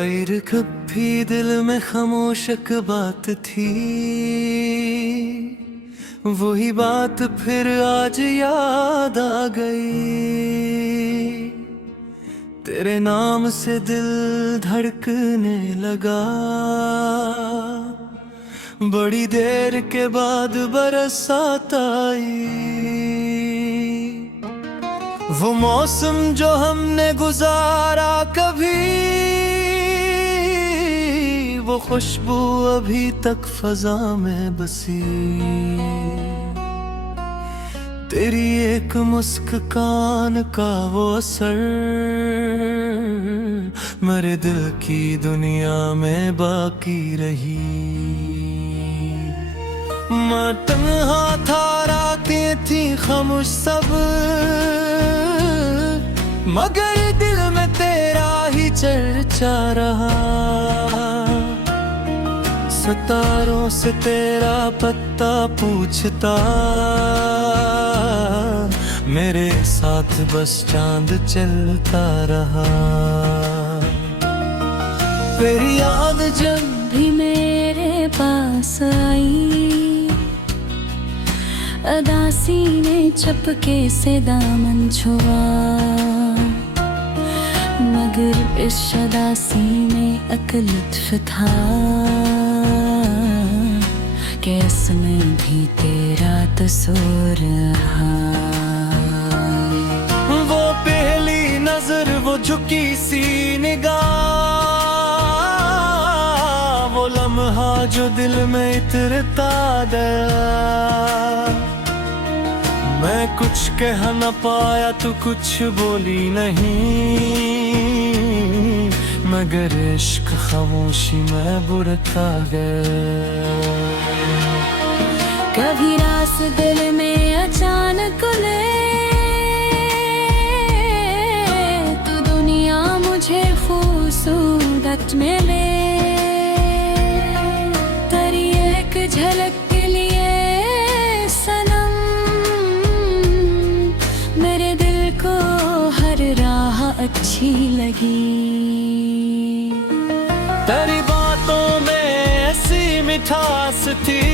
गैर कभी दिल में खामोशक बात थी, वही बात फिर आज याद आ गई। तेरे नाम से दिल धड़कने लगा, बड़ी देर के बाद बरसात आई। वो मौसम जो हमने गुजारा कभी, वो खुशबू अभी तक फजा में बसी। तेरी एक मुस्कान का वो असर मेरे दिल की दुनिया में बाकी रही। मैं तन्हा था, रातें थी खामोश सब, मगर दिल में तेरा ही चर्चा रहा। सितारों से तेरा पत्ता पूछता, मेरे साथ बस चांद चलता रहा। तेरी याद जब भी मेरे पास आई, अदासी ने चपके से दामन छुआ, मगर इस अदासी में एक लुत्फ था कि इसमें भी तेरा तस्वीर रहा। वो पहली नजर, वो झुकी सी निगाह, वो लम्हा जो दिल में इतरता गया। मैं कुछ कह न पाया, तू कुछ बोली नहीं, मगर इश्क खामोशी में बुरता गया। कभी रास दिल में अचानक ले, तू दुनिया मुझे खूबसूरत मिले। तेरी एक झलक के लिए सनम, मेरे दिल को हर राह अच्छी लगी। तेरी बातों में ऐसी मिठास थी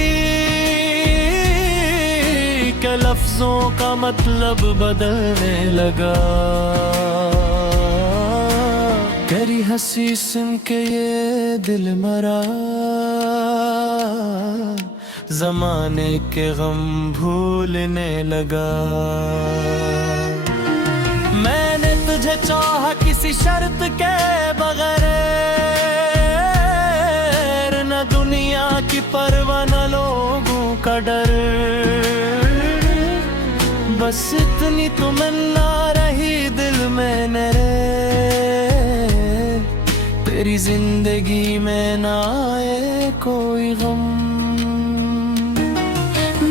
कि लफ्जों का मतलब बदलने लगा। तेरी हंसी सुन के ये दिल मरा, ज़माने के गम भूलने लगा। मैंने तुझे चाहा किसी शर्त के बगैर, न दुनिया की परवाह न लोगों का डर। बस इतनी तमन्ना रही दिल में मेरे, तेरी जिंदगी में ना आए कोई गम।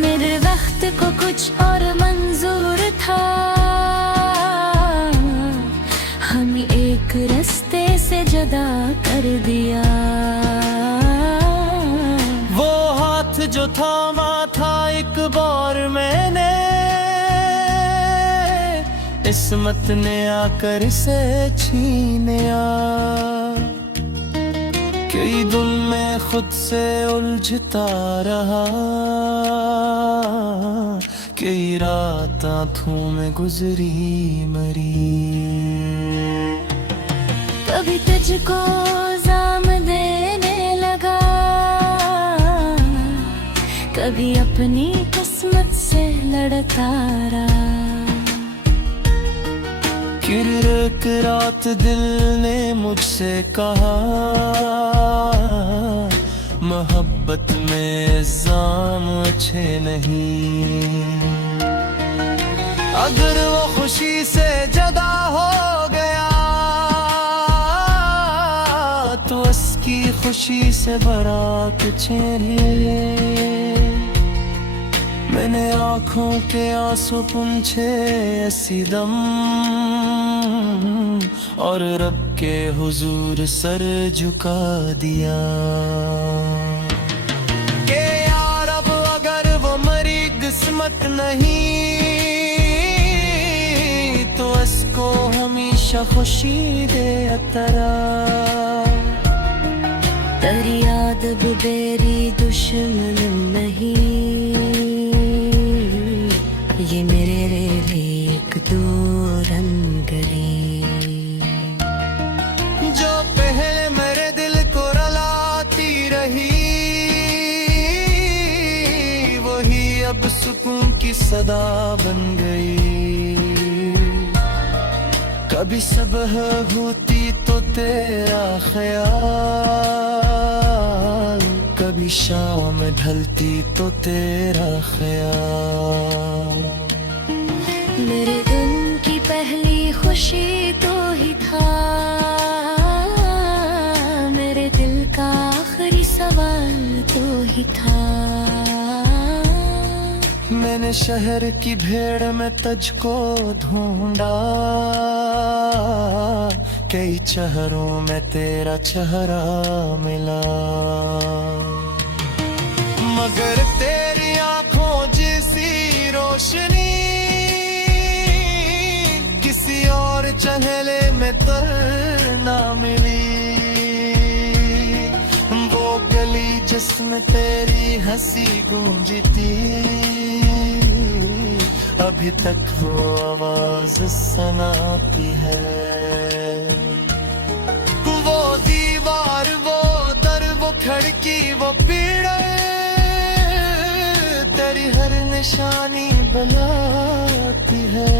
मेरे वक्त को कुछ और मंजूर था, हमें एक रास्ते से जुदा कर दिया। वो हाथ जो थामा था एक बार मैंने, किस्मत ने आकर इसे छीना। कई दिन में खुद से उलझता रहा, कई रात आंखों में गुजरी मरी। कभी तुझको जाम देने लगा, कभी अपनी किस्मत से लड़ता रहा। फिर एक रात दिल ने मुझसे कहा, मोहब्बत में इल्जाम अच्छे नहीं। अगर वो खुशी से जुदा हो गया, तो उसकी खुशी से बारात छेड़े। मैंने आँखों के आंसू पूंछे ऐसी दम, और रब के हुजूर सर झुका दिया। के यार अब अगर वो मरी किस्मत नहीं, तो इसको हमेशा खुशी दे तेरा। तेरी याद अब मेरी दुश्मन नहीं, ये मेरे लिए एक दो रंग जो पहले मेरे दिल को रुलाती रही, वही अब सुकून की सदा बन गई। कभी सुबह होती तो तेरा ख्याल, कभी शाम ढलती तो तेरा ख्याल। मेरे दिन की पहली खुशी तो ही था, मेरे दिल का आखिरी सवाल तो ही था। मैंने शहर की भीड़ में तुझको ढूंढा, कई चेहरों में तेरा चेहरा मिला, मगर तेरी आंखों जैसी रोशनी किसी और चेहरे में तर ना मिली। वो गली जिसमें तेरी हंसी गूंजती, अभी तक वो आवाज सुनाती है। वो दीवार, वो दर, वो खिड़की, वो पीड़े, तेरी हर निशानी बुलाती है।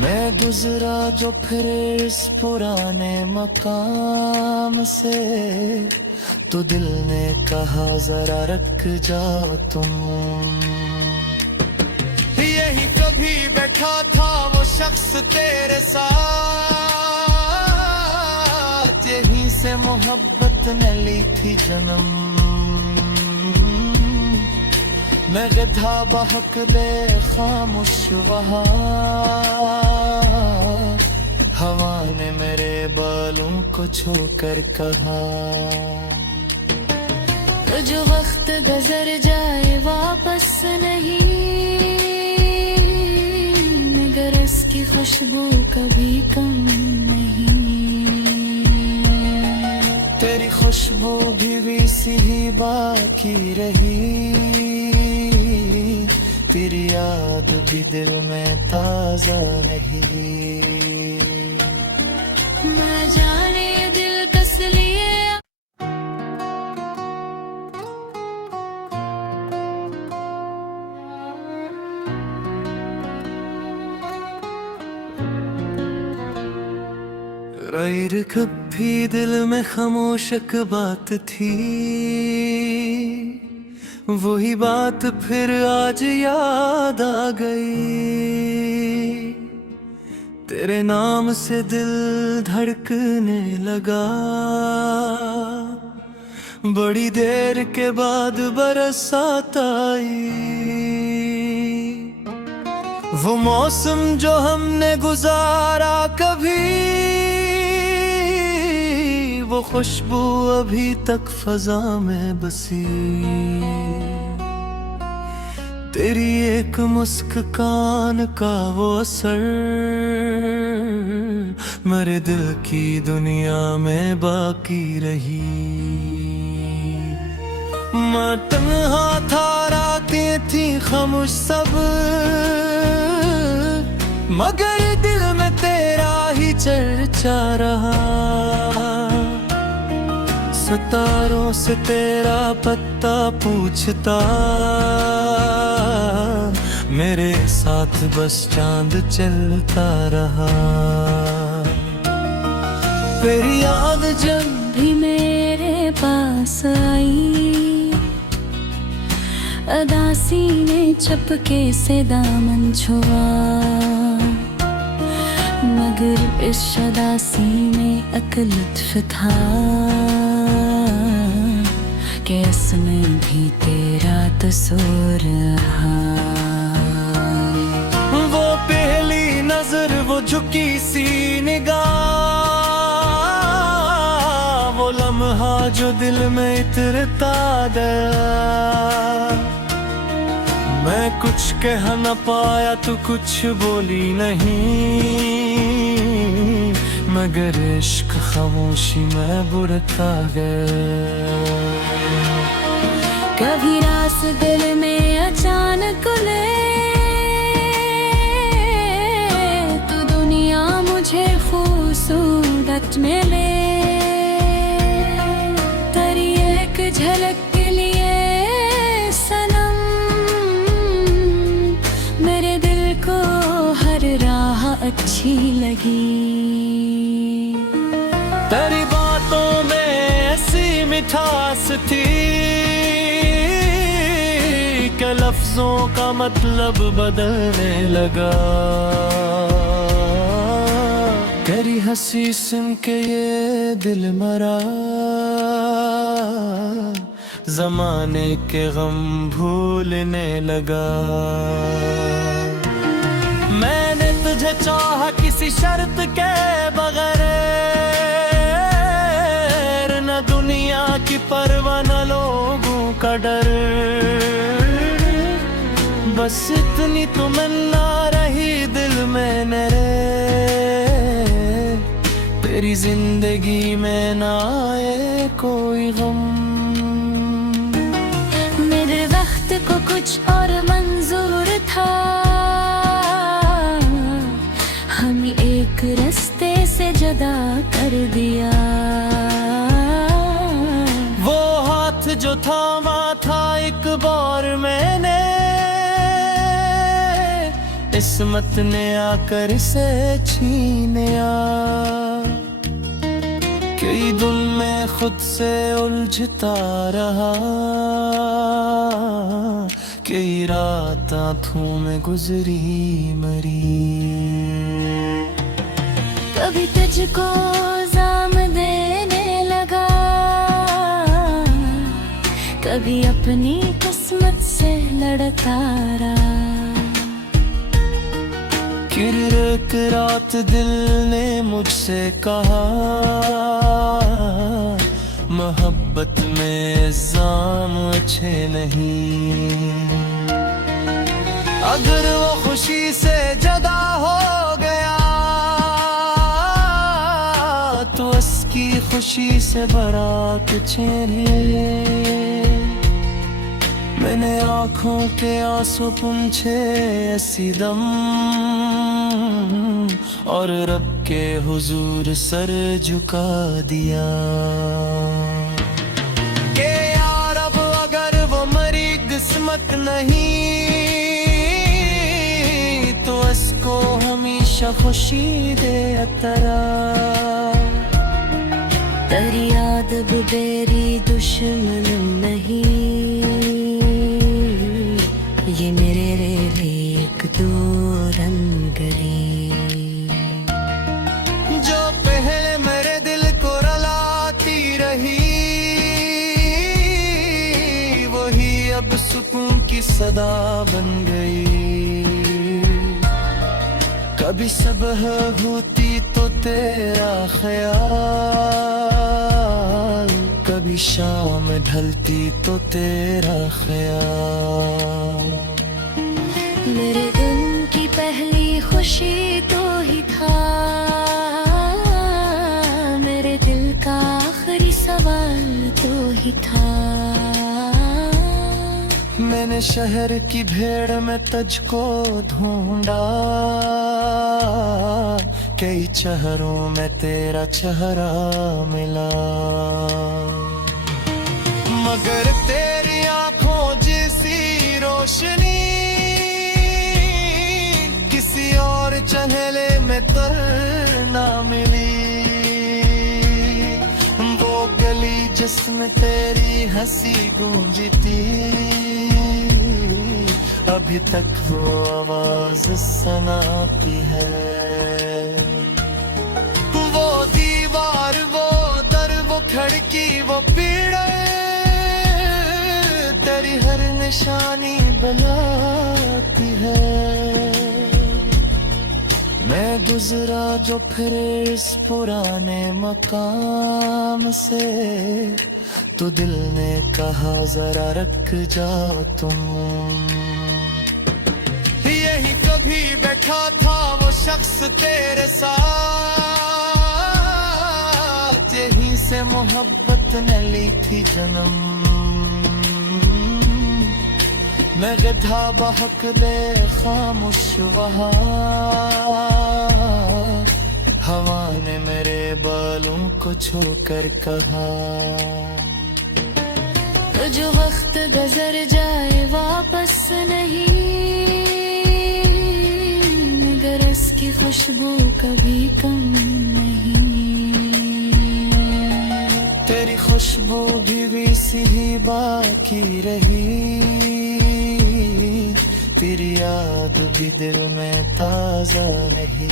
मैं गुजरा जो फिर इस पुराने मकाम से, तो दिल ने कहा जरा रख जाओ तुम। यही कभी बैठा था वो शख्स तेरे साथ, यहीं से मोहब्बत ने ली थी जन्म। मैं गधा बहक ले खामोश वहाँ, हवा ने मेरे बालों को छूकर कहा, तो जो वक्त गुजर जाए वापस नहीं, मगर इसकी खुशबू कभी कम नहीं। तेरी खुशबू भी सी ही बाकी रही, तेरी याद भी दिल में ताजा नहीं। मैं जाने दिल कस लिए कभी दिल में खामोश एक बात थी, वही बात फिर आज याद आ गई। तेरे नाम से दिल धड़कने लगा, बड़ी देर के बाद बरसात आई। वो मौसम जो हमने गुजारा कभी, वो खुशबू अभी तक फजा में बसी। तेरी एक मुस्कान का वो असर मेरे दिल की दुनिया में बाकी रही। मैं तन्हा था, रातें थी खामोश सब, मगर दिल में तेरा ही चर्चा रहा। सितारों से तेरा पत्ता पूछता, मेरे साथ बस चांद चलता रहा। तेरी याद जब भी मेरे पास आई, अदासी ने चपके से दामन छुआ, मगर इस अदासी में एक लुत्फ था कि इसमें भी तेरा कसूर रहा। वो पहली नजर, वो झुकी सी निगाह, वो लम्हा जो दिल में इतरता गया। मैं कुछ कह न पाया, तू कुछ बोली नहीं, मगर इश्क खामोशी में बुढ़ता गया। कभी रास दिल में अचानक ले तो दुनिया मुझे खूबसूरत मिले। तेरी एक झलक के लिए सनम मेरे दिल को हर राह अच्छी लगी। तेरी बातों में ऐसी मिठास थी कि लफ्जों का मतलब बदलने लगा। तेरी हंसी सुन के ये दिल मरा, जमाने के गम भूलने लगा। मैंने तुझे चाहा किसी शर्त के बगैर, न दुनिया की परवाह न लोगों का डर। बस इतनी तमन्ना रही दिल में मेरे, तेरी जिंदगी में ना आए कोई गम। मेरे वक्त को कुछ और मंजूर था, हमें एक रास्ते से जुदा कर दिया। वो हाथ जो थामा था एक बार मैंने, किस्मत ने आकर इसे छीनिया। कई दिन मैं खुद से उलझता रहा, कई रात आंखों में गुजरी मरी। कभी तुझको जाम देने लगा, कभी अपनी किस्मत से लड़ता रहा। फिर एक रात दिल ने मुझसे कहा, मोहब्बत में जाम अच्छे नहीं। अगर वो खुशी से जुदा हो गया तो उसकी खुशी से बड़ा कुछ नहीं। मैंने आँखों के आंसू पूंछे ऐसी दम, और रब के हुजूर सर झुका दिया। के यार अब अगर वो मरी किस्मत नहीं तो इसको हमेशा खुशी दे अतरा। तेरी याद बेरी दुश्मन नहीं, ये मेरे लिए एक दो रंगली। जो पहले मेरे दिल को रुलाती रही, वही अब सुकून की सदा बन गई। कभी सुबह होती तो तेरा ख्याल, कभी शाम ढलती तो तेरा ख्याल। मेरे दिन की पहली खुशी तो ही था, मेरे दिल का आखिरी सवाल तो ही था। मैंने शहर की भीड़ में तुझको ढूंढा, कई चेहरों में तेरा चेहरा मिला। मगर तेरी आंखों जैसी रोशनी किसी और चेहरे में तर ना मिली। वो गली जिसमें तेरी हंसी गूंजती, अभी तक वो आवाज सुनाती है। वो दीवार, वो दर, वो खिड़की, वो पीड़े, तेरी हर निशानी बुलाती है। मैं गुजरा जो फिर इस पुराने मकाम से, तो दिल ने कहा जरा रख जाओ तुम। यही कभी बैठा था वो शख्स तेरे साथ, से मोहब्बत ने ली थी जन्म, मैं गधा बहक दे खामोश वहाँ, हवा ने मेरे बालों को छूकर कहा, तो जो वक्त गुजर जाए वापस नहीं, मगर इसकी खुशबू कभी कम नहीं। तेरी खुशबू भी सी ही बाकी रही, तेरी याद भी दिल में ताजा नहीं।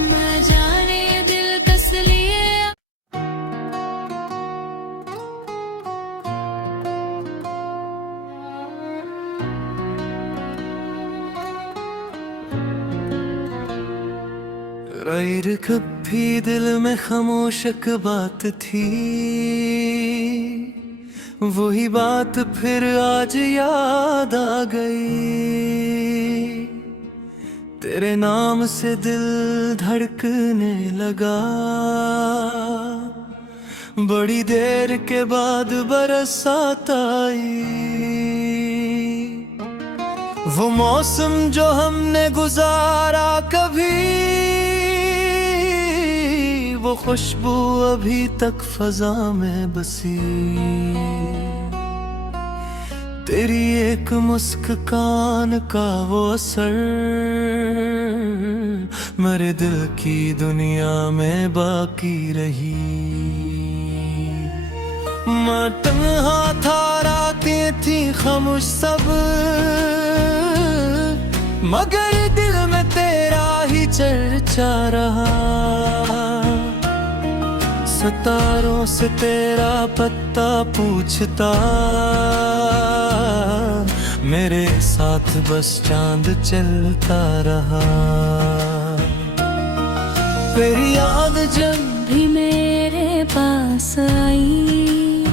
मैं जाने दिल कस लिए भी दिल में खामोश एक बात थी, वही बात फिर आज याद आ गई। तेरे नाम से दिल धड़कने लगा, बड़ी देर के बाद बरसात आई। वो मौसम जो हमने गुजारा कभी, वो खुशबू अभी तक फजा में बसी। तेरी एक मुस्कान का वो असर मेरे दिल की दुनिया में बाकी रही। मैं तन्हा था, रातें थी खामोश सब, मगर दिल में तेरा ही चर्चा रहा। सितारों से तेरा पत्ता पूछता, मेरे साथ बस चांद चलता रहा। फिर याद जब भी मेरे पास आई,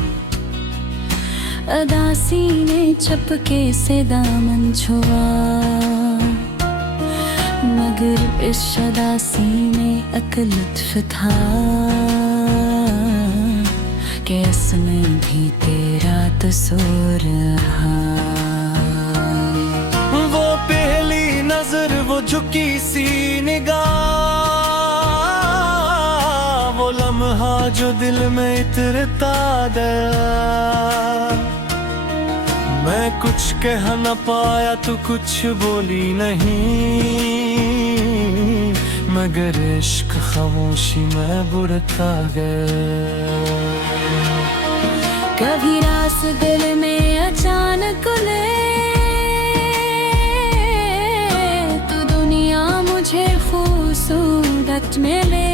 अदासी ने चपके से दामन छुआ, मगर इस अदासी में एक लुत्फ था कि इसमें भी तेरा कसूर रहा। वो पहली नजर, वो झुकी सी निगाह, वो लम्हा जो दिल में इतरता गया। मैं कुछ कह न पाया तो कुछ बोली नहीं, मगर इश्क खामोशी में बुरता गया। कभी रास दिल में अचानक ले, तो दुनिया मुझे खूबसूरत मिले।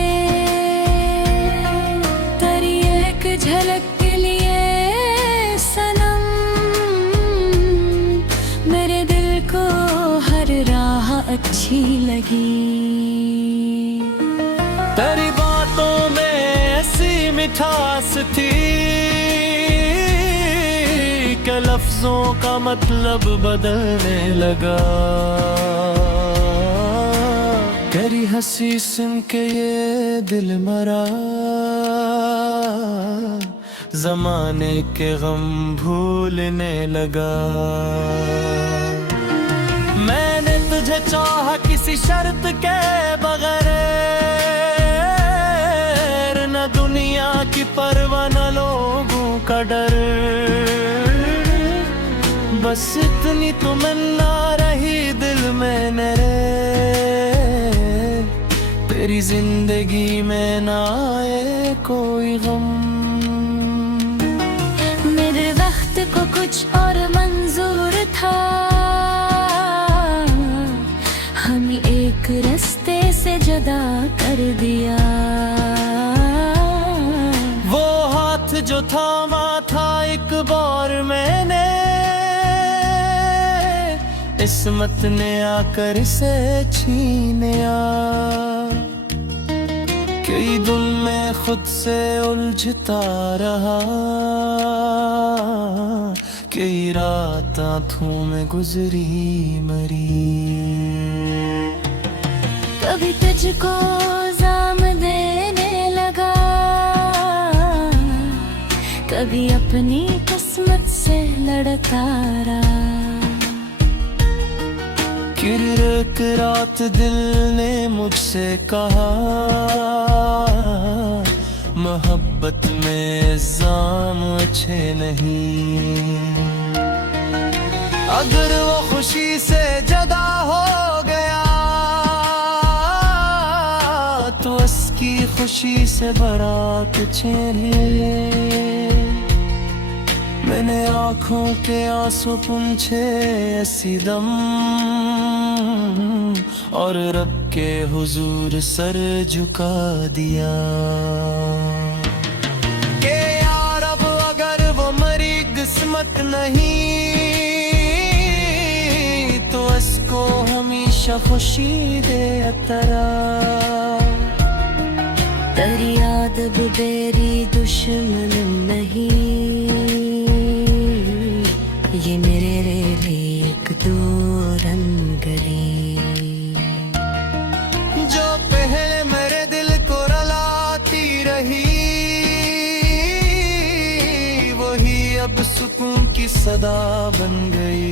तेरी एक झलक के लिए सनम, मेरे दिल को हर राह अच्छी लगी। तेरी बातों में ऐसी मिठास थी कि लफ्जों का मतलब बदलने लगा। तेरी हंसी सुन के ये दिल मरा, जमाने के गम भूलने लगा। मैंने तुझे चाहा किसी शर्त के बगैर, न दुनिया की परवाह न लोगों का डर। बस इतनी तमन्ना रही दिल में मेरे, तेरी जिंदगी में ना आए कोई गम। मेरे वक्त को कुछ और मंजूर था, हमें एक रास्ते से जुदा कर दिया। वो हाथ जो थामा था एक बार मैंने, किस्मत ने आकर से छीनिया। कई दिन मैं खुद से उलझता रहा, कई रात आंखों में गुजरी मरी। कभी तुझको जाम देने कभी अपनी किस्मत से लड़ता रहा। फिर एक रात दिल ने मुझसे कहा, मोहब्बत में इल्जाम अच्छे नहीं। अगर वो खुशी से जुदा हो गया तो उसकी खुशी से बड़ा कुछ नहीं। मैंने आँखों के आंसू पूंछे ऐसी दम, और रब के हुजूर सर झुका दिया कि यार अब अगर वो मरी किस्मत नहीं तो उसको हमेशा खुशी दे अतरा। तेरी याद बेरी दुश्मन नहीं, ये मेरे लिए एक दो रंग गली। जो पहले मेरे दिल को रुलाती रही वही अब सुकून की सदा बन गई।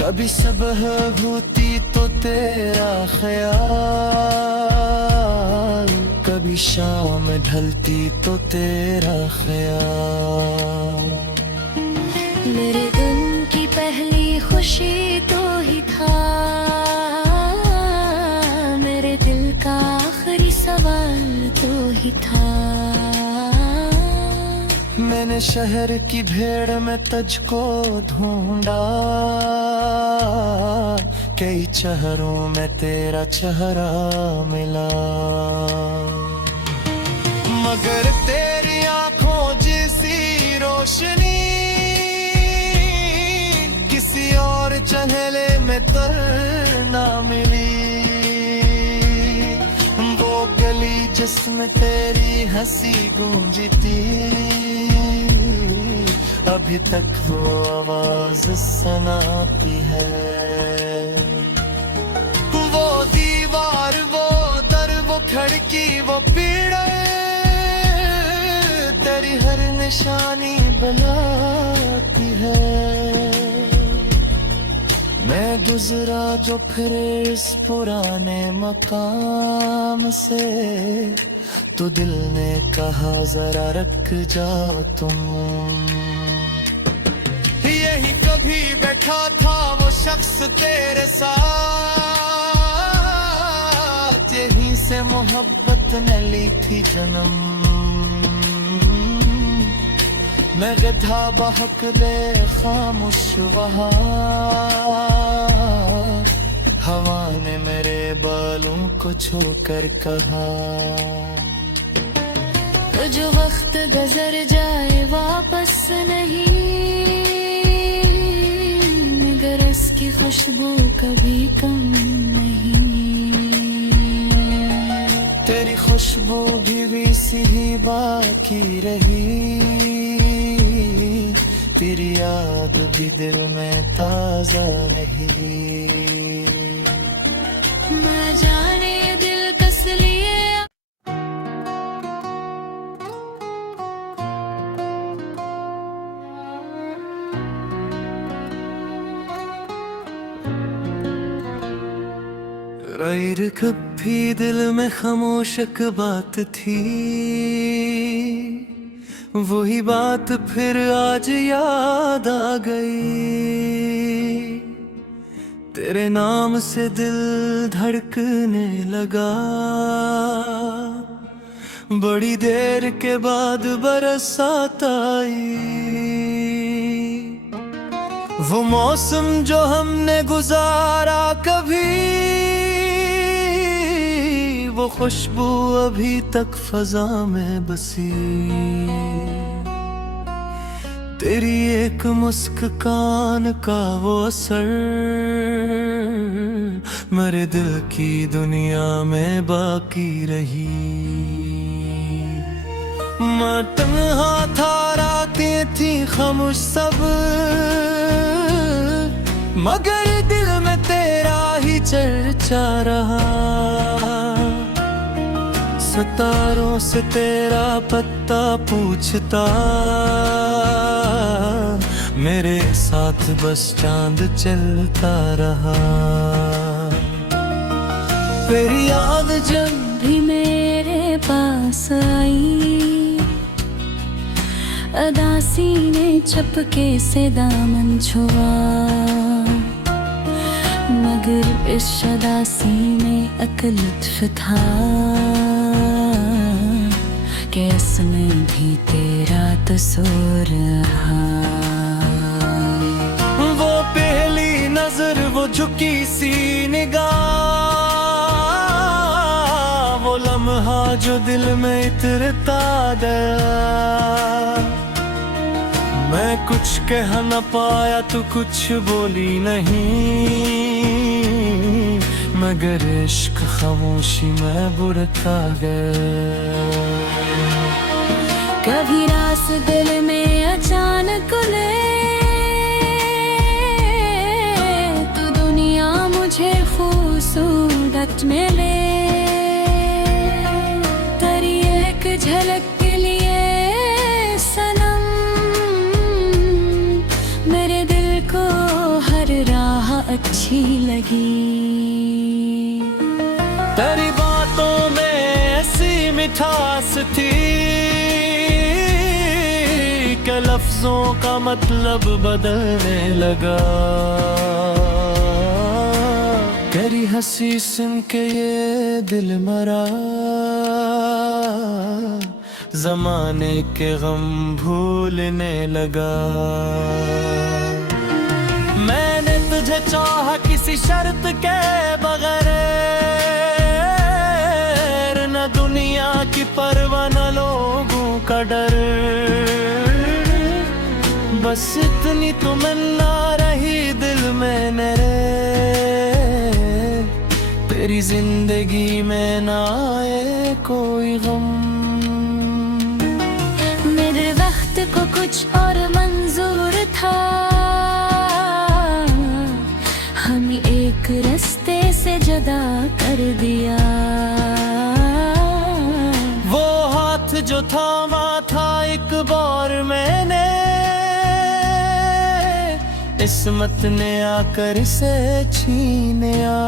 कभी सुबह होती तो तेरा ख्याल, कभी शाम ढलती तो तेरा ख्याल। मेरे दिन की पहली खुशी तो ही था, मेरे दिल का आखिरी सवाल तो ही था। मैंने शहर की भीड़ में तुझको ढूंढा, कई चेहरों में तेरा चेहरा मिला, मगर तेरी आंखों जैसी रोशनी किसी और चेहरे में तर ना मिली। वो गली जिसमें तेरी हंसी गूंजती अभी तक वो आवाज सुनाती है। वो दीवार, वो दर, वो खिड़की, वो पीड़े तेरी हर निशानी बुलाती है। मैं गुजरा जो फिर इस पुराने मकाम से तो दिल ने कहा जरा रख जाओ तुम। यही कभी बैठा था वो शख्स तेरे साथ, यहीं से मोहब्बत ने ली थी जन्म। मैं गधा बहक दे खामोश वहाँ, हवा ने मेरे बालों को छूकर कहा, तो जो वक्त गुजर जाए वापस नहीं, मगर इसकी खुशबू कभी कम नहीं। तेरी खुशबू भी सी ही बाकी रही, तेरी याद भी दिल में ताजा रही। मैं जाने दिल कस लिए गैर कभी दिल में खामोश एक बात थी, वही बात फिर आज याद आ गई। तेरे नाम से दिल धड़कने लगा, बड़ी देर के बाद बरसात आई। वो मौसम जो हमने गुजारा कभी, वो खुशबू अभी तक फजा में बसी। तेरी एक मुस्कान का वो असर मेरे दिल की दुनिया में बाकी रही। मैं तन्हा था, रातें थी खामोश सब, मगर दिल में तेरा ही चर्चा रहा। सितारों से तेरा पत्ता पूछता, मेरे साथ बस चांद चलता रहा। फिर याद जब भी मेरे पास आई, अदासी ने चपके से दामन छुआ, मगर इस अदासी में एक लुत्फ था कि इसमें भी तेरा कसूर रहा। वो पहली नजर, वो झुकी सी निगाह, वो लम्हा जो दिल में इतरता गया। मैं कुछ कह न पाया, तू कुछ बोली नहीं, मगर इश्क खामोशी में बुरता गया। कभी रास दिल में अचानक ले, तो दुनिया मुझे खूबसूरत मिले। तेरी एक झलक के लिए सनम, मेरे दिल को हर राह अच्छी लगी। तेरी बातों में ऐसी मिठास थी कि लफ्जों का मतलब बदलने लगा। तेरी हंसी सुन के ये दिल मरा, जमाने के गम भूलने लगा। मैंने तुझे चाहा किसी शर्त के बगैर, न दुनिया की परवाह न लोगों का डर। बस इतनी तमन्ना रही दिल में मेरे, तेरी जिंदगी में ना आए कोई गम। मेरे वक्त को कुछ और मंजूर था, हम एक रास्ते से जुदा कर दिया। वो हाथ जो थामा था एक बार मैंने, किस्मत ने आकर इसे छीनिया।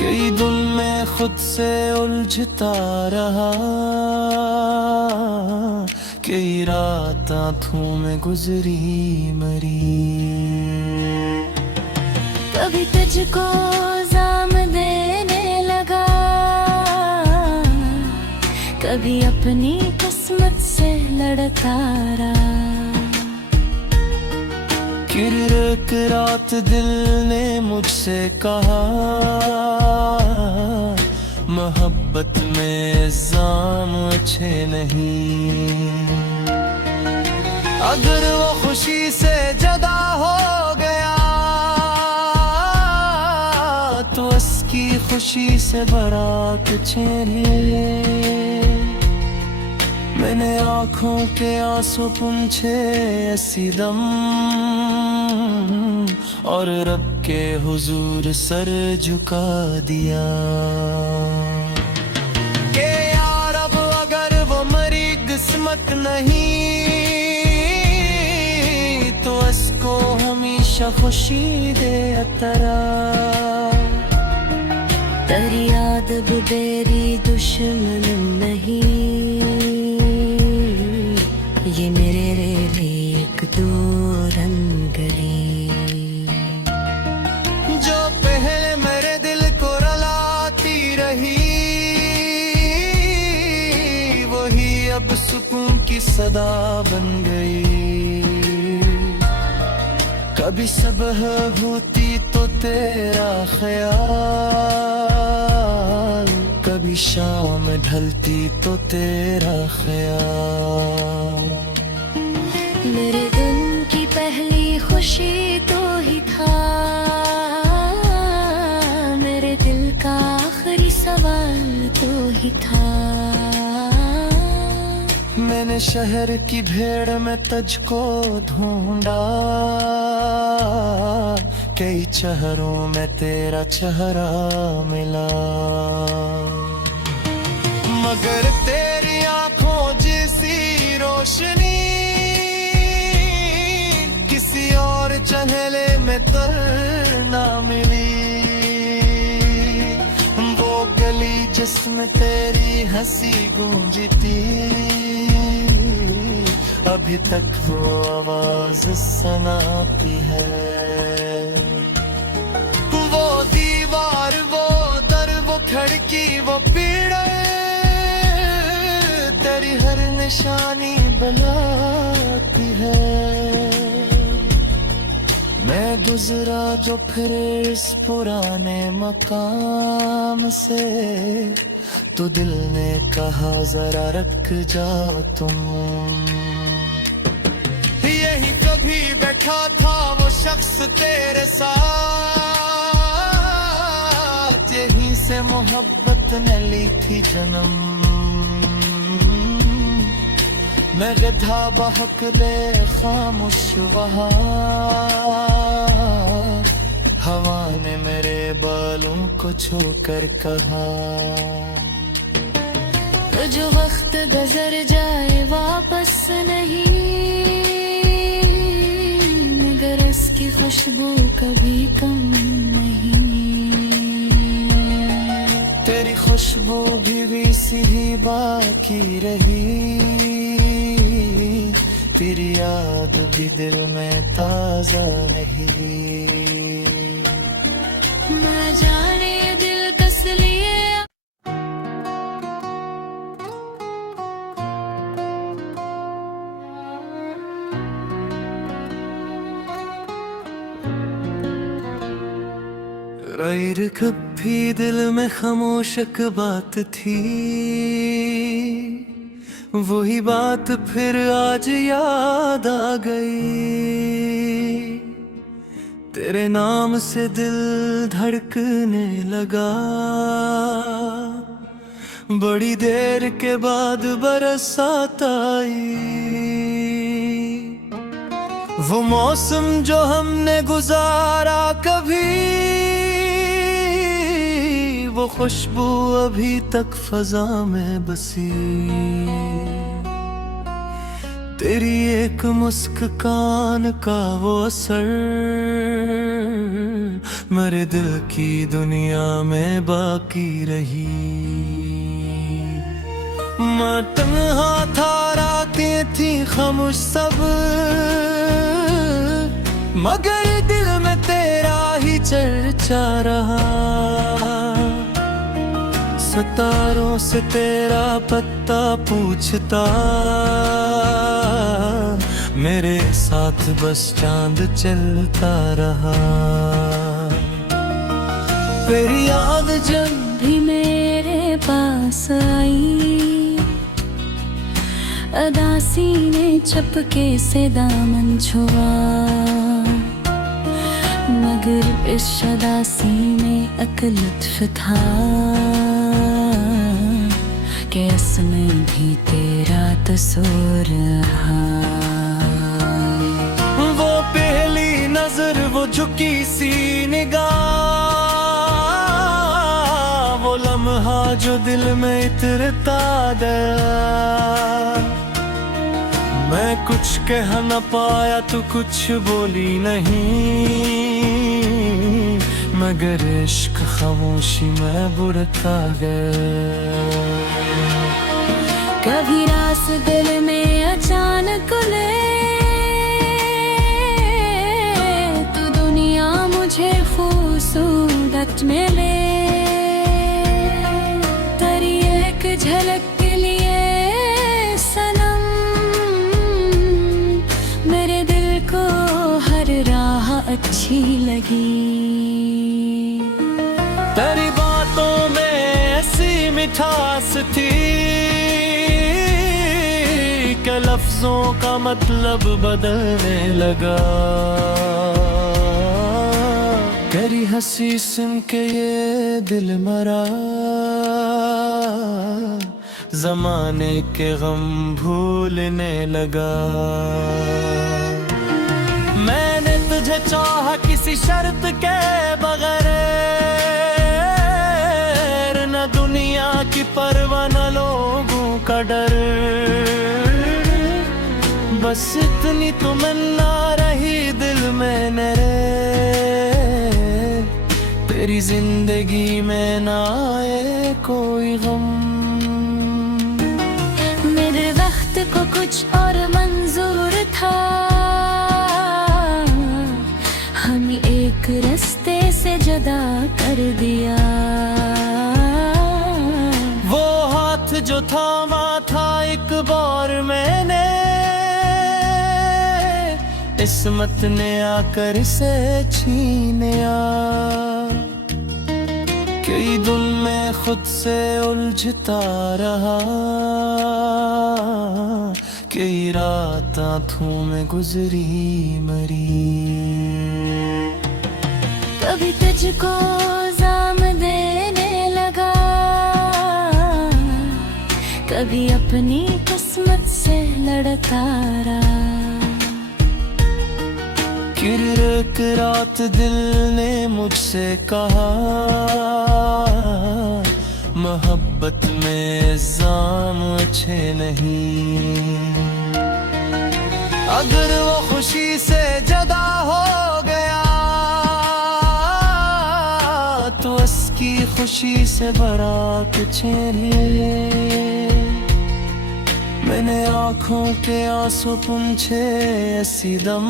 कई दिन में खुद से उलझता रहा, कई रात आंखों में गुजरी मरी। कभी तुझको जाम देने लगा, कभी अपनी किस्मत से लड़ता रहा। फिर एक रात दिल ने मुझसे कहा, मोहब्बत में इल्जाम अच्छे नहीं। अगर वो खुशी से जुदा हो गया, तो उसकी खुशी से बारात चेहरे। मैंने आँखों के आंसू पूंछे ऐसी दम, और रब के हुजूर सर झुका दिया। के यार अब अगर वो मरी किस्मत नहीं, तो इसको हमेशा खुशी दे तेरा। तेरी याद बेरी दुश्मन नहीं, ये मेरे लिए एक दो रंग गली। जो पहले मेरे दिल को रुलाती रही, वही अब सुकून की सदा बन गई। कभी सुबह होती तो तेरा ख्याल, कभी शाम ढलती तो तेरा ख्याल। मेरे दिन की पहली खुशी तो ही था, मेरे दिल का आखिरी सवाल तो ही था। मैंने शहर की भीड़ में तुझको ढूंढा, कई चेहरों में तेरा चेहरा मिला। मगर तेरी आंखों जैसी रोशनी किसी और चहले में तर ना मिली। वो गली जिसमें तेरी हंसी गूंजती अभी तक वो आवाज सुनाती है। वो दीवार, वो दर, वो खिड़की, वो पीड़े तेरी हर निशानी बुलाती है। मैं गुजरा जो फिरे इस पुराने मकाम से, तो दिल ने कहा जरा रख जा तुम। यही कभी बैठा था वो शख्स तेरे साथ, यहीं से मोहब्बत ने ली थी जन्म। मैं गधा बहक ले खामोश वहाँ, हवा ने मेरे बालों को छूकर कहा। तो जो वक्त गुजर जाए वापस नहीं, मगर इसकी खुशबू कभी कम नहीं। तेरी खुशबू भी सी ही बाकी रही, तेरी याद भी दिल में ताजा नहीं। ना जाने दिल कस लिए कभी दिल में खामोश एक बात थी, वही बात फिर आज याद आ गई। तेरे नाम से दिल धड़कने लगा, बड़ी देर के बाद बरसात आई। वो मौसम जो हमने गुजारा कभी, वो खुशबू अभी तक फजा में बसी। तेरी एक मुस्कान का वो असर मेरे दिल की दुनिया में बाकी रही। मैं तन्हा था, रातें थी खामोश सब, मगर दिल में तेरा ही चर्चा रहा। सितारों से तेरा पत्ता पूछता, मेरे साथ बस चांद चलता रहा। फिर याद जब भी मेरे पास आई, अदासी ने चपके से दामन छुआ, मगर इस अदासी में एक लुत्फ था कि इसमें भी तेरा तस्वीर रहा। वो पहली नजर, वो झुकी सी निगाह, वो लम्हा जो दिल में इतरता गया। मैं कुछ कह न पाया, तू कुछ बोली नहीं, मगर इश्क खामोशी में बुरता गया। कभी रास दिल में अचानक ले, तू दुनिया मुझे खूबसूरत मिले। तेरी एक झलक के लिए सनम, मेरे दिल को हर राह अच्छी लगी। तेरी बातों में ऐसी मिठास थी कि लफ्जों का मतलब बदलने लगा। तेरी हंसी सुन के ये दिल मरा, जमाने के गम भूलने लगा। मैंने तुझे चाहा किसी शर्त के बगैर, न दुनिया की परवाह न लो बस इतनी तो मन्ना रही दिल में रे, तेरी जिंदगी में ना आए कोई गम। मेरे वक्त को कुछ और मंजूर था, हमें एक रास्ते से जुदा कर दिया। वो हाथ जो थामा था एक बार मैंने, किस्मत ने आकर इसे छीनिया। कई दिन में खुद से उलझता रहा, कई रात आंखों में गुजरी मरी। कभी तुझको जाम देने लगा, कभी अपनी किस्मत से लड़ता रहा। फिर एक रात दिल ने मुझसे कहा, मोहब्बत में इल्जाम अच्छे नहीं। अगर वो खुशी से जुदा हो गया, तो उसकी खुशी से बड़ा कुछ नहीं। मैंने आँखों के आंसू पूंछे ऐसी दम,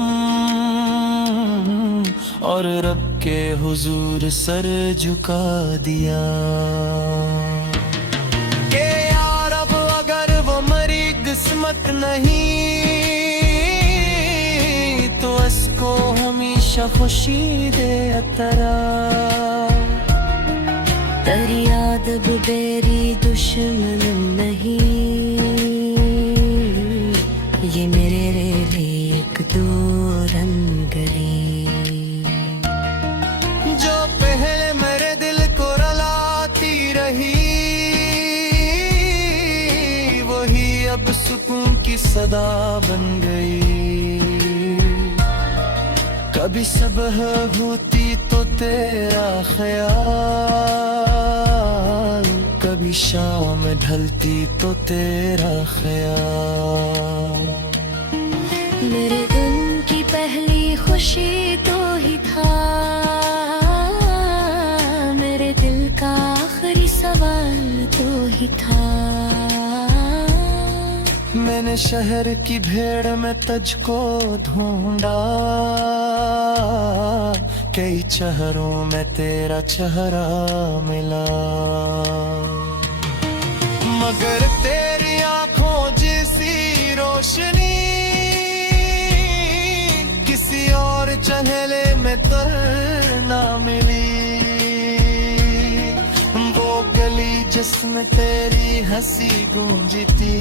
और रब के हुजूर सर झुका दिया। के यार अब अगर वो मरी किस्मत नहीं, तो इसको हमेशा खुशी दे तेरा। तेरी याद बेरी दुश्मन नहीं, ये मेरे लिए एक दो रंग जो पहले मेरे दिल को रुलाती रही, वही अब सुकून की सदा बन गई। कभी सुबह होती तो तेरा ख्याल, कभी शाम ढलती तो तेरा ख्याल। मेरे दिन की पहली खुशी तो ही था, मेरे दिल का आखिरी सवाल तो ही था। मैंने शहर की भीड़ में तुझको ढूंढा, कई चेहरों में तेरा चेहरा मिला। मगर तेरी आंखों जैसी रोशनी किसी और चेहरे में तर ना मिली। वो गली जिसमें तेरी हंसी गूंजती,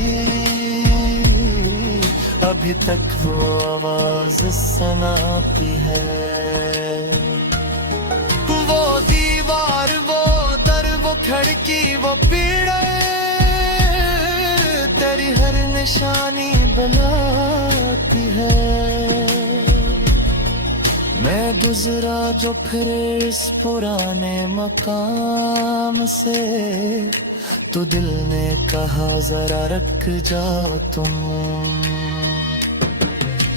अभी तक वो आवाज सुनाती है। वो दीवार, वो दर, वो खिड़की, वो पीड़े, तेरी हर निशानी बुलाती है। मैं गुजरा जो फिरे इस पुराने मकाम से, तो दिल ने कहा जरा रख जाओ तुम।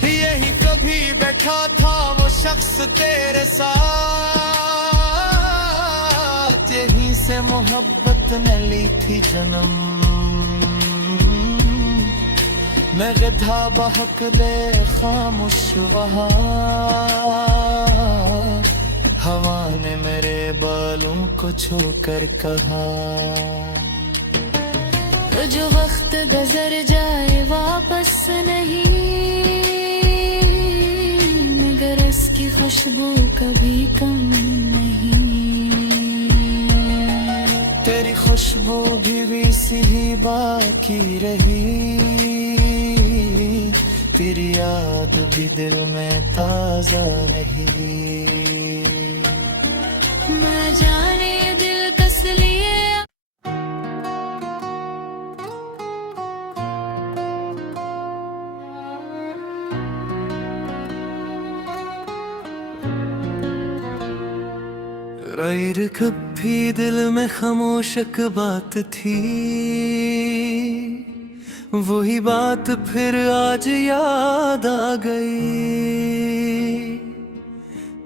यही कभी बैठा था वो शख्स तेरे साथ, यहीं से मोहब्बत ने ली थी जन्म। मैं गधा बहक ले खामोश वहाँ, हवा ने मेरे बालों को छूकर कहा, तो जो वक्त गुजर जाए वापस नहीं, मगर इसकी खुशबू कभी कम नहीं। तेरी खुशबू भी सी ही बाकी रही, तेरी याद भी दिल में ताजा रही। मैं जाने दिल कस लिए गैर कभी दिल में खामोश एक बात थी, वही बात फिर आज याद आ गई,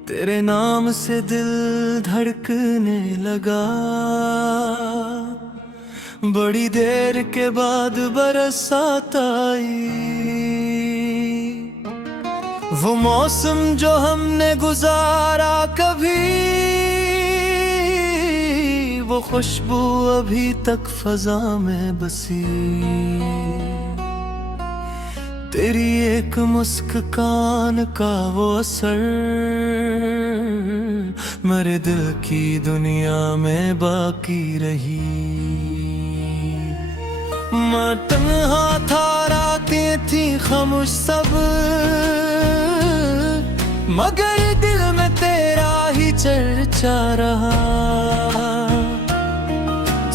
तेरे नाम से दिल धड़कने लगा। बड़ी देर के बाद बरसात आई, वो मौसम जो हमने गुजारा कभी, वो खुशबू अभी तक फजा में बसी। तेरी एक मुस्कान का वो असर मेरे दिल की दुनिया में बाकी रही। मैं तन्हा था, रातें थी खामोश सब, मगर दिल में तेरा ही चर्चा रहा।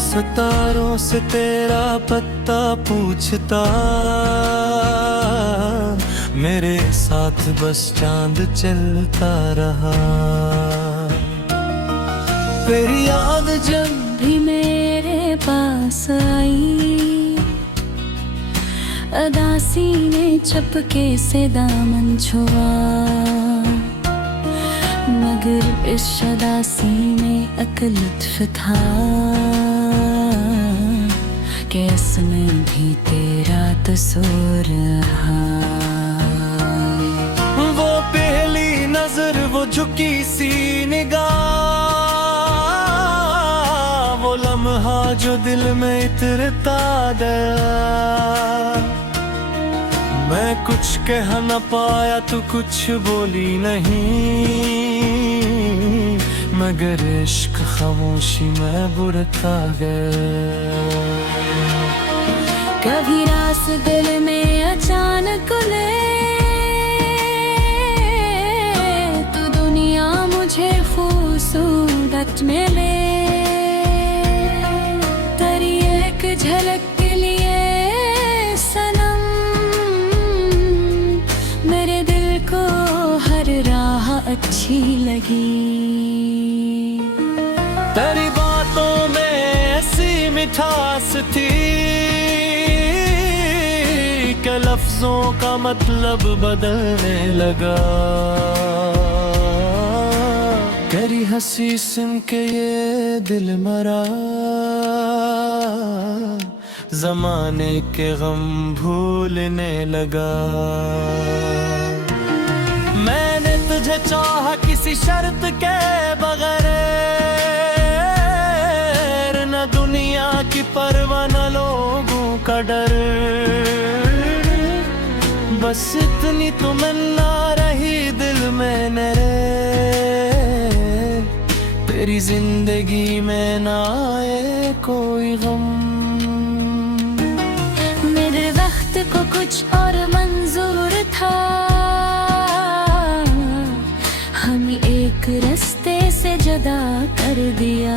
सितारों से तेरा पत्ता पूछता, मेरे साथ बस चांद चलता रहा। तेरी याद जब भी मेरे पास आई, अदासी ने चपके से दामन छुआ, मगर इस अदासी में एक लुत्फ था कि इसमें भी तेरा कसूर रहा। वो पहली नजर, वो झुकी सी निगाह, वो लम्हा जो दिल में इतरता गया। मैं कुछ कह न पाया, तू कुछ बोली नहीं, मगर इश्क खामोशी में बुढ़ता गया। कभी रास दिल में अचानक ले, तू दुनिया मुझे खूबसूरत मिले। तेरी एक झलक के लिए सनम, मेरे दिल को हर राह अच्छी लगी। तेरी बातों में ऐसी मिठास थी कि लफ्जों का मतलब बदलने लगा। तेरी हंसी सुन के ये दिल मरा, जमाने के गम भूलने लगा। मैंने तुझे चाहा किसी शर्त के बगैर, न दुनिया की परवाह न लोगों का डर। बस इतनी तमन्ना रही दिल में मेरे, तेरी जिंदगी में ना आए कोई गम। मेरे वक्त को कुछ और मंजूर था, हमें एक रास्ते से जुदा कर दिया।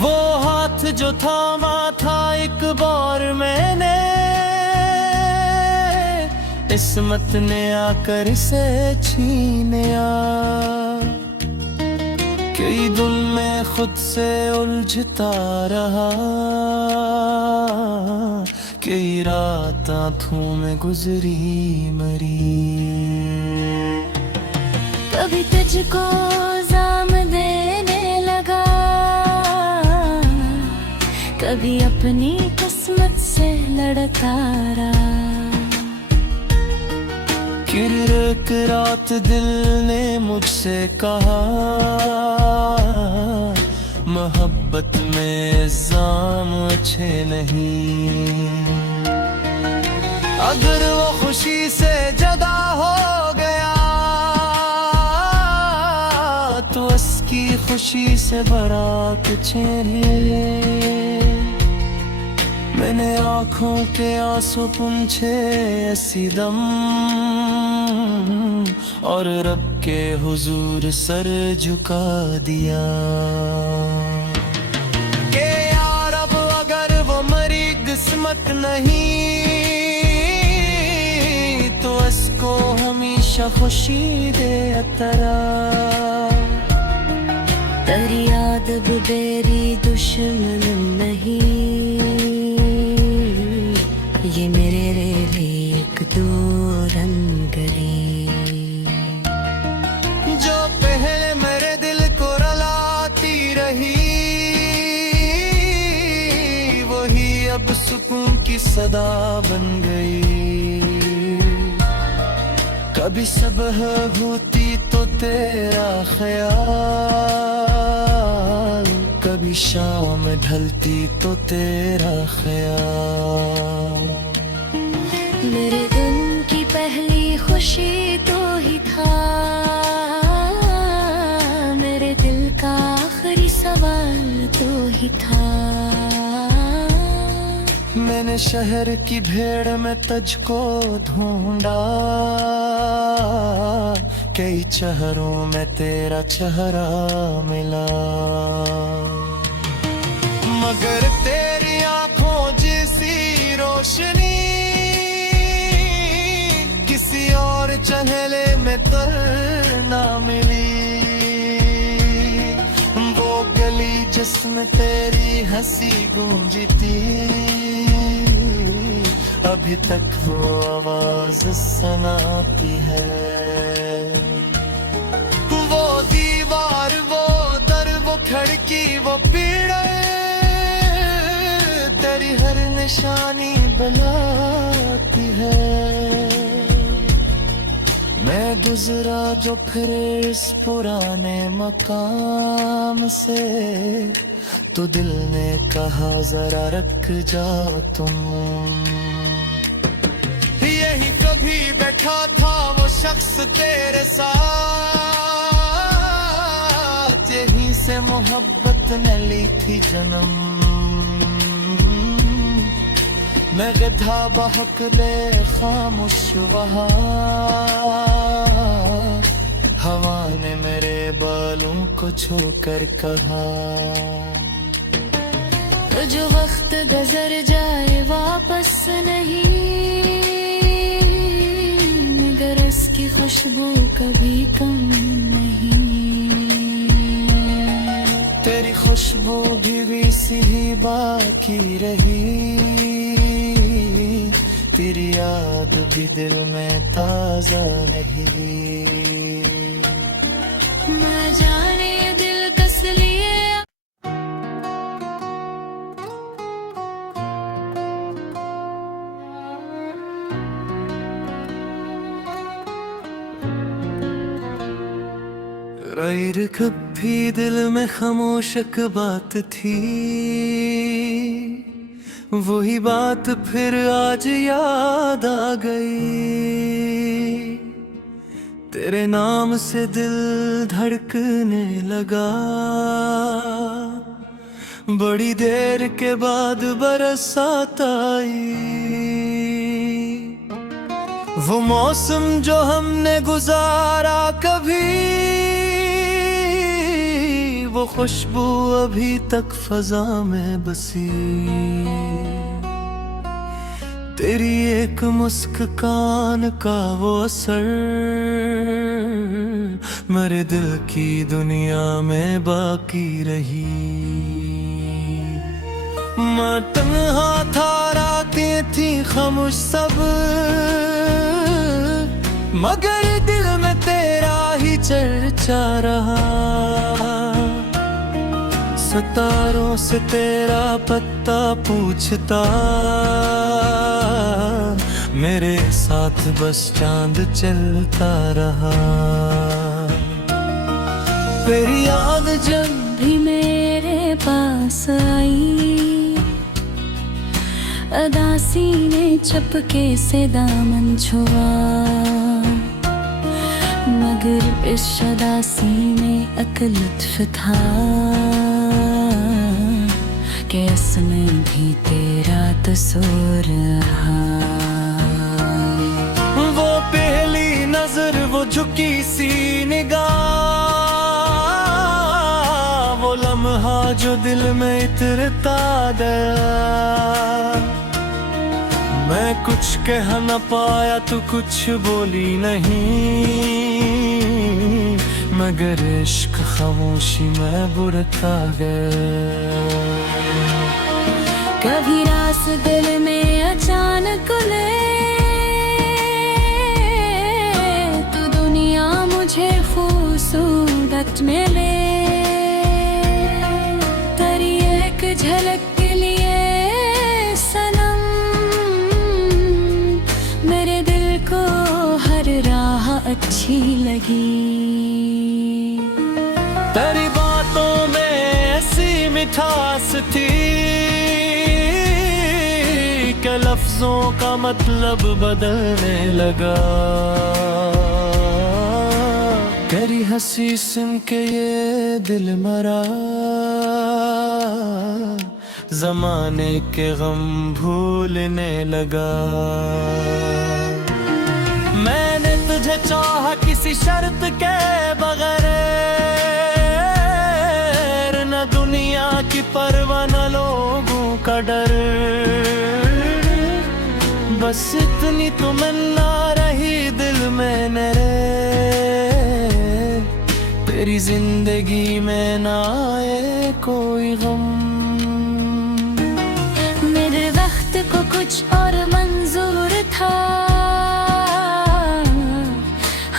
वो हाथ जो थामा था एक बार मैंने, किस्मत ने आकर इसे छीनिया। कई दिन मैं खुद से उलझता रहा, कई रात आंखों में गुजरी मरी। कभी तुझको जाम देने लगा, कभी अपनी किस्मत से लड़ता रहा। फिर एक रात दिल ने मुझसे कहा, मोहब्बत में इल्जाम अच्छे नहीं। अगर वो खुशी से जुदा हो गया, तो उसकी खुशी से बड़ा कुछ नहीं। मैंने आँखों के आंसू पूंछे ऐसी दम, और रब के हुजूर सर झुका दिया। के यार अब अगर वो मरी किस्मत नहीं, तो इसको हमेशा खुशी दे अतरा। तेरी याद बेरी दुश्मन नहीं, अब सुकून की सदा बन गई। कभी सुबह होती तो तेरा ख्याल, कभी शाम ढलती तो तेरा ख्याल। मेरे दिन की पहली खुशी तो ही था, मेरे दिल का आखिरी सवाल तो ही था। मैंने शहर की भीड़ में तुझको ढूंढा, कई चेहरों में तेरा चेहरा मिला, मगर तेरी आंखों जैसी रोशनी किसी और चेहरे में तर ना मिली। वो गली जिसमें तेरी हंसी गूंजती, अभी तक वो आवाज सुनाती है। वो दीवार, वो दर, वो खिड़की, वो पीड़े, तेरी हर निशानी बुलाती है। मैं गुजरा जो फिरे इस पुराने मकाम से, तो दिल ने कहा जरा रख जाओ तुम। यही कभी बैठा था वो शख्स तेरे साथ, यहीं से मोहब्बत ने ली थी जन्म। मैं गधा बहक ले खामोश वहाँ, हवा ने मेरे बालों को छूकर कहा, तो जो वक्त गुजर जाए वापस नहीं, मगर इसकी खुशबू कभी कम नहीं। तेरी खुशबू भी सी ही बाकी रही, तेरी याद भी दिल में ताजा नहीं। ना जाने दिल कस लिए गैर कभी दिल में खामोश एक बात थी, वही बात फिर आज याद आ गई। तेरे नाम से दिल धड़कने लगा, बड़ी देर के बाद बरसात आई। वो मौसम जो हमने गुजारा कभी, वो खुशबू अभी तक फजा में बसी। तेरी एक मुस्कान का वो असर मेरे दिल की दुनिया में बाकी रही। मैं तन्हा था, रातें थी खामोश सब, मगर दिल में तेरा ही चर्चा रहा। सितारों से तेरा पत्ता पूछता, मेरे साथ बस चांद चलता रहा। तेरी याद जब भी मेरे पास आई, अदासी ने चपके से दामन छुआ, मगर इस अदासी में एक लुत्फ था कि इसमें भी तेरा कसूर रहा। वो पहली नजर, वो झुकी सी निगाह, वो लम्हा जो दिल में इतरता गया। मैं कुछ कह न पाया, तू कुछ बोली नहीं, मगर इश्क खामोशी में बुरता गया। कभी रास दिल में अचानक ले, तू दुनिया मुझे खूबसूरत मिले। तेरी एक झलक के लिए अच्छी लगी। तेरी बातों में ऐसी मिठास थी कि लफ्जों का मतलब बदलने लगा। तेरी हंसी सुन के ये दिल मरा, जमाने के गम भूलने लगा। मैंने तुझे चाहा किसी शर्त के बगैर, न दुनिया की परवाह न लोगों का डर। बस इतनी तमन्ना रही दिल में मेरे, तेरी जिंदगी में ना आए कोई गम। मेरे वक्त को कुछ और मंजूर था,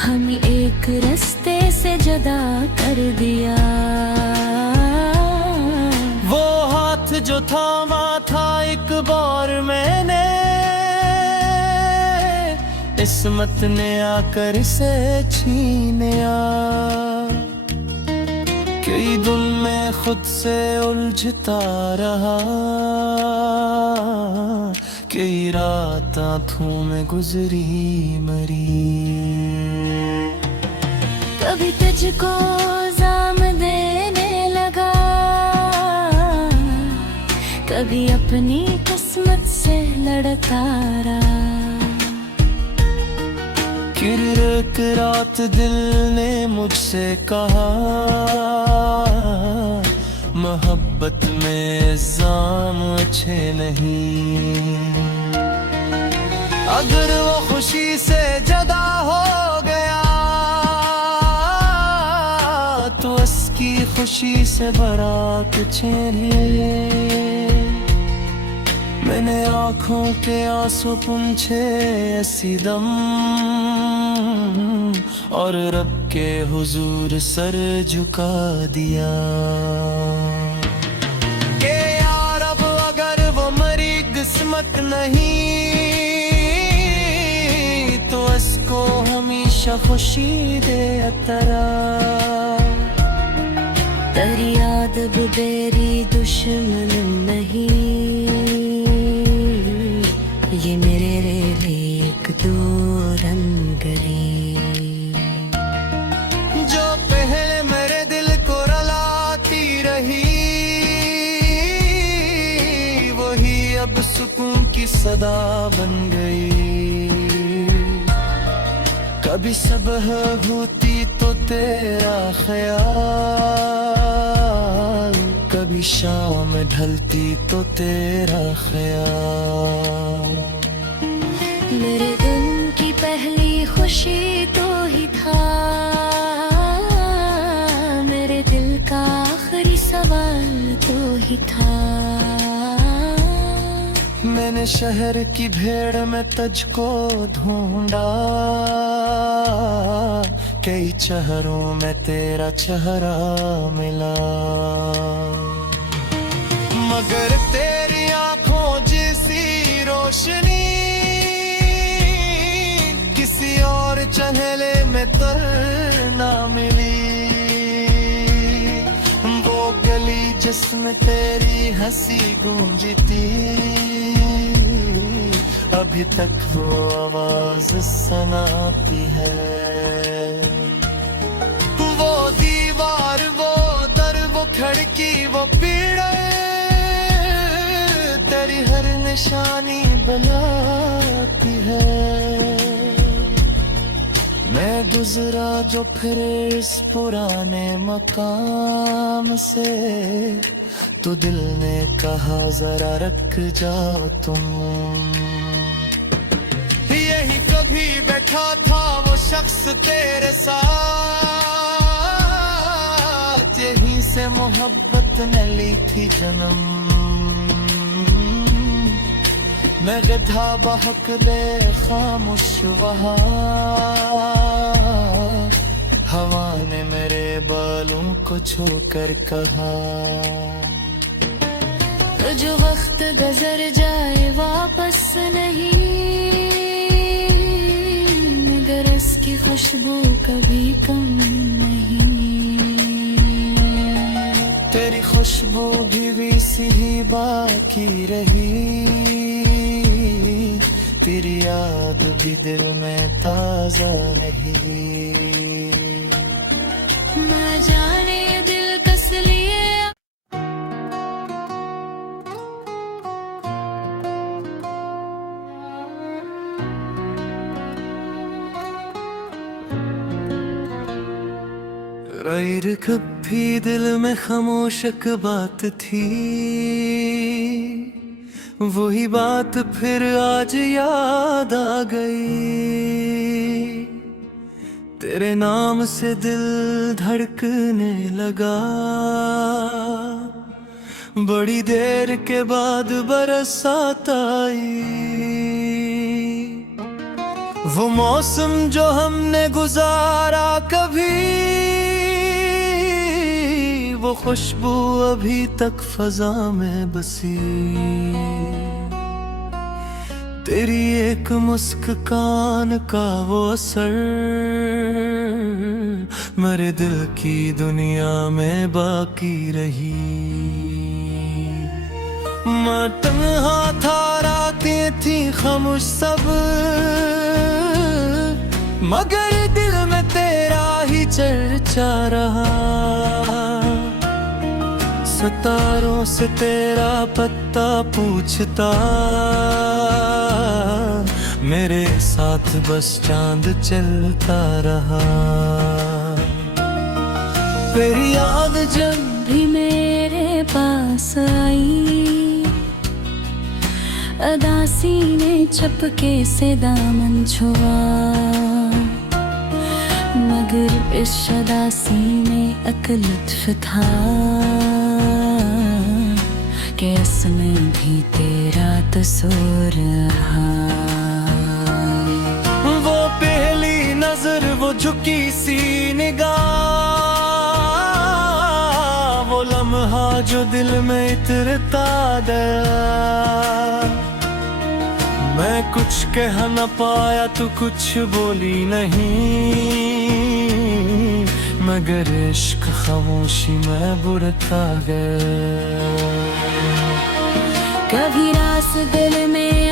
हमें एक रास्ते से जुदा कर दिया। वो हाथ जो थामा था एक बार मैंने, किस्मत ने आकर इसे छीनिया। कई दिन मैं खुद से उलझता रहा, कई रात आँखों में गुजरी मरी। कभी तुझको जाम देने लगा, कभी अपनी किस्मत से लड़ता रहा। फिर एक रात दिल ने मुझसे कहा, मोहब्बत में जाम अच्छे नहीं। अगर वो खुशी से जुदा हो गया तो उसकी खुशी से बड़ा कुछ नहीं। मैंने आँखों के आंसू पूंछे ऐसी दम, और रब के हुजूर सर झुका दिया कि यार अब अगर वो मरी किस्मत नहीं तो इसको हमेशा खुशी दे तेरा। तेरी याद बेरी दुश्मन नहीं, ये मेरे लिए एक दो रंग गली। जो पहले मेरे दिल को रुलाती रही, वही अब सुकून की सदा बन गई। कभी सुबह होती तो तेरा ख्याल, कभी शाम ढलती तो तेरा ख्याल। मेरे दिन की पहली खुशी तो ही था, मेरे दिल का आखिरी सवाल तो ही था। मैंने शहर की भीड़ में तुझको ढूंढा, कई चेहरों में तेरा चेहरा मिला। मगर तेरी आंखों जैसी रोशनी किसी और चेहरे में तो ना मिली। वो गली जिसमें तेरी हंसी गूंजती, अभी तक वो आवाज सुनाती है। वो दीवार, वो दर, वो खिड़की, वो पीड़े, तेरी हर निशानी बुलाती है। मैं गुजरा जो फिर इस पुराने मकाम से, तो दिल ने कहा जरा रख जाओ तुम। यही कभी बैठा था वो शख्स तेरे साथ, यहीं से मोहब्बत ने ली थी जन्म। मैं गधा बहक दे खामोश वहाँ, हवा ने मेरे बालों को छूकर कहा। तो जो वक्त गुजर जाए वापस नहीं, मगर इसकी खुशबू कभी कम नहीं। तेरी खुशबू भी सी ही बाकी रही, तेरी याद भी दिल में ताजा नहीं। ना जाने दिल कस लिए गैर कभी दिल में खामोशक बात थी, वही बात फिर आज याद आ गई। तेरे नाम से दिल धड़कने लगा, बड़ी देर के बाद बरसात आई। वो मौसम जो हमने गुजारा कभी, वो खुशबू अभी तक फजा में बसी। तेरी एक मुस्कान का वो असर मेरे दिल की दुनिया में बाकी रही। मैं तन्हा था, रातें थी खामोश सब, मगर दिल में तेरा ही चर्चा रहा। सितारों से तेरा पत्ता पूछता, मेरे साथ बस चांद चलता रहा। फिर याद जब भी मेरे पास आई, अदासी ने चपके से दामन छुआ, मगर इस अदासी में एक लुत्फ था कि इसमें भी तेरा तस्वीर रहा। वो पहली नजर, वो झुकी सी निगाह, वो लम्हा जो दिल में इतरता गया। मैं कुछ कह न पाया, तू कुछ बोली नहीं, मगर इश्क खामोशी में बुरता गया। कभी रास दिल में